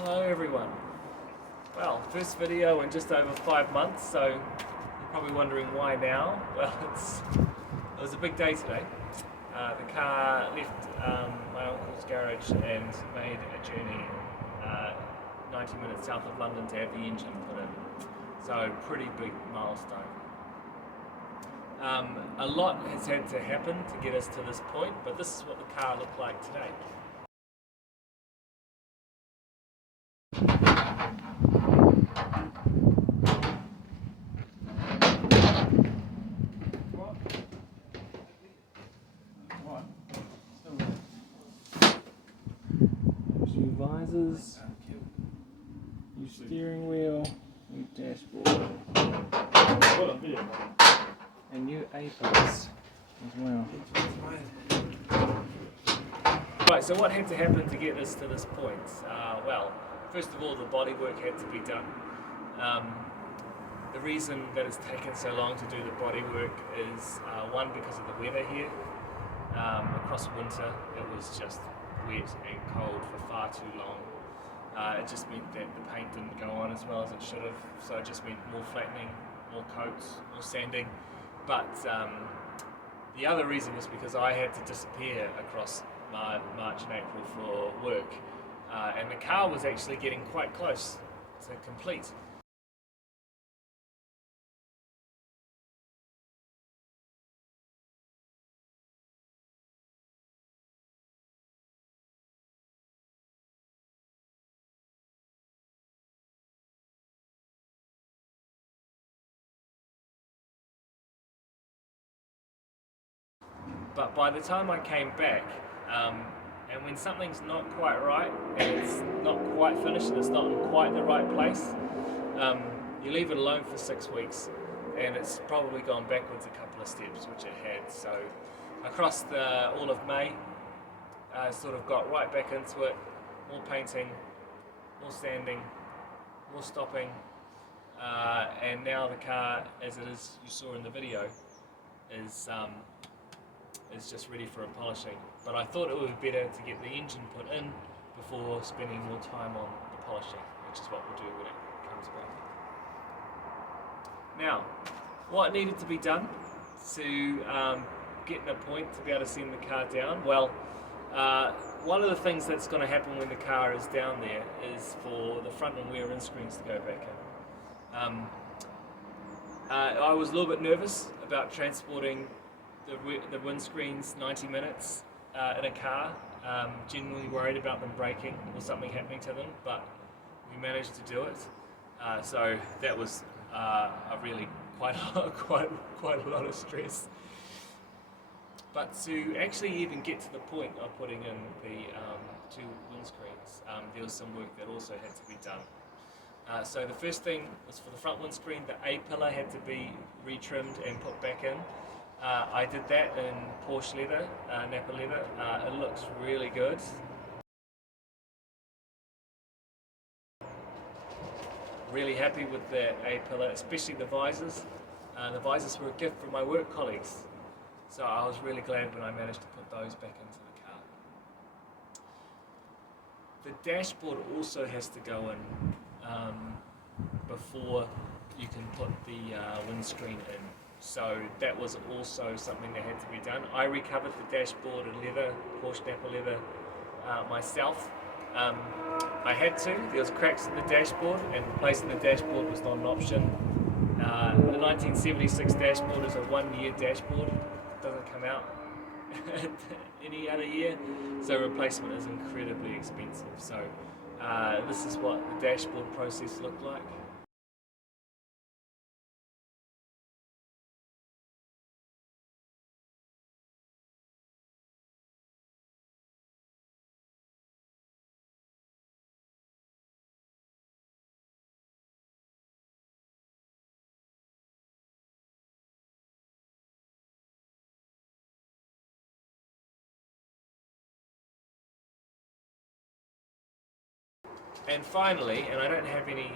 Hello everyone. Well, first video in just over 5 months, so you're probably wondering why now. Well, it was a big day today. The car left my uncle's garage and made a journey 90 minutes south of London to have the engine put in. So pretty big milestone. A lot has had to happen to get us to this point, but this is what the car looked like today. New visors, new steering wheel, new dashboard, and new A-pillars as well. Right, so what had to happen to get us to this point? Well, first of all, the bodywork had to be done. The reason that it's taken so long to do the bodywork is one, because of the weather here. Across winter, it was just wet and cold for far too long. It just meant that the paint didn't go on as well as it should have, so it just meant more flattening, more coats, more sanding. But the other reason was because I had to disappear across March and April for work, and the car was actually getting quite close to complete. But by the time I came back, and when something's not quite right, and it's not quite finished, and it's not in quite the right place, you leave it alone for 6 weeks, and it's probably gone backwards a couple of steps, which it had. So across all of May, I sort of got right back into it, more painting, more sanding, more stopping, and now the car, as it is, you saw in the video, is just ready for a polishing. But I thought it would be better to get the engine put in before spending more time on the polishing, which is what we'll do when it comes back. Now, what needed to be done to get in a point to be able to send the car down? Well, one of the things that's going to happen when the car is down there is for the front and rear windscreens to go back in. I was a little bit nervous about transporting the windscreens 90 minutes in a car, genuinely worried about them breaking or something happening to them, but we managed to do it. So that was a really quite a lot of stress. But to actually even get to the point of putting in the 2 windscreens, there was some work that also had to be done. So the first thing was for the front windscreen, the A-pillar had to be retrimmed and put back in. I did that in Porsche leather, Napa leather. It looks really good. Really happy with the A-pillar, especially the visors. The visors were a gift from my work colleagues, so I was really glad when I managed to put those back into the car. The dashboard also has to go in before you can put the windscreen in. So that was also something that had to be done. I recovered the dashboard in leather, Porsche Napa leather, myself. I had to. There was cracks in the dashboard, and replacing the dashboard was not an option. The 1976 dashboard is a 1-year dashboard. It doesn't come out any other year, so replacement is incredibly expensive. So this is what the dashboard process looked like. And finally, and I don't have any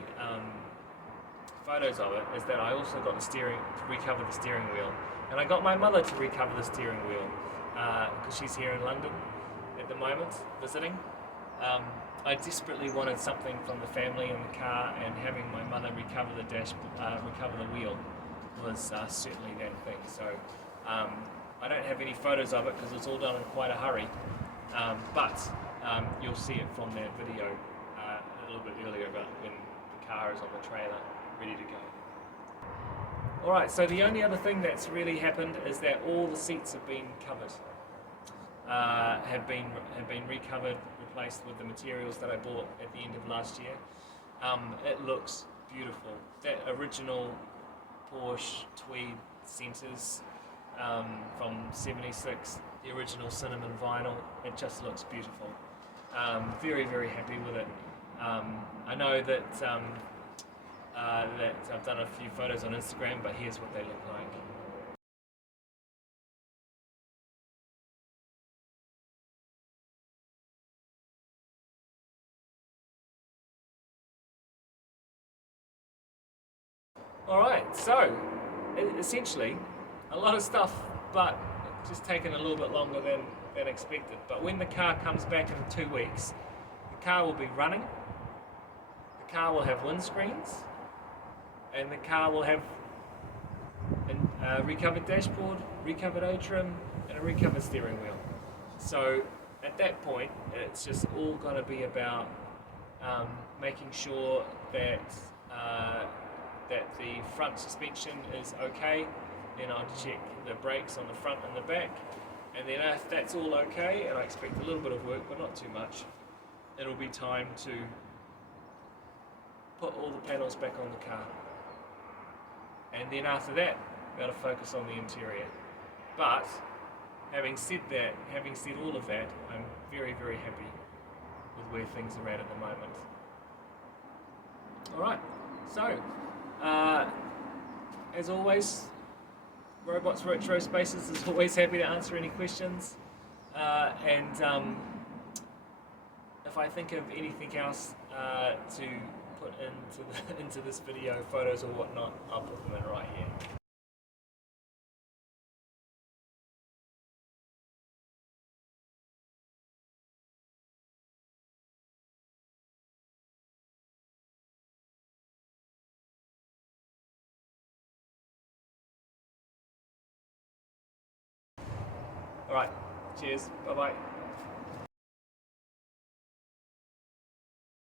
photos of it, is that I also got to recover the steering wheel. And I got my mother to recover the steering wheel because she's here in London at the moment visiting. I desperately wanted something from the family in the car, and having my mother recover recover the wheel was certainly that thing. So I don't have any photos of it because it's all done in quite a hurry, but you'll see it from that video a little bit earlier about when the car is on the trailer ready to go. Alright, so the only other thing that's really happened is that all the seats have been covered, have been recovered, replaced with the materials that I bought at the end of last year. It looks beautiful. That original Porsche tweed centres from '76, the original cinnamon vinyl, it just looks beautiful. Very, very happy with it. I know that that I've done a few photos on Instagram, but here's what they look like. Alright, so essentially a lot of stuff, but just taken a little bit longer than expected. But when the car comes back in 2 weeks, the car will be running, the car will have windscreens, and the car will have a recovered dashboard, recovered O-trim, and a recovered steering wheel. So at that point, it's just all going to be about making sure that that the front suspension is okay. Then I'll check the brakes on the front and the back, and then if that's all okay, and I expect a little bit of work but not too much, it'll be time to put all the panels back on the car. And then after that, we've got to focus on the interior. But having said that, having said all of that, I'm very, very happy with where things are at the moment. Alright, so as always, Robots Retro Spaces is always happy to answer any questions. And if I think of anything else to put into this video, photos or whatnot, I'll put them in right here. Alright, cheers, bye bye.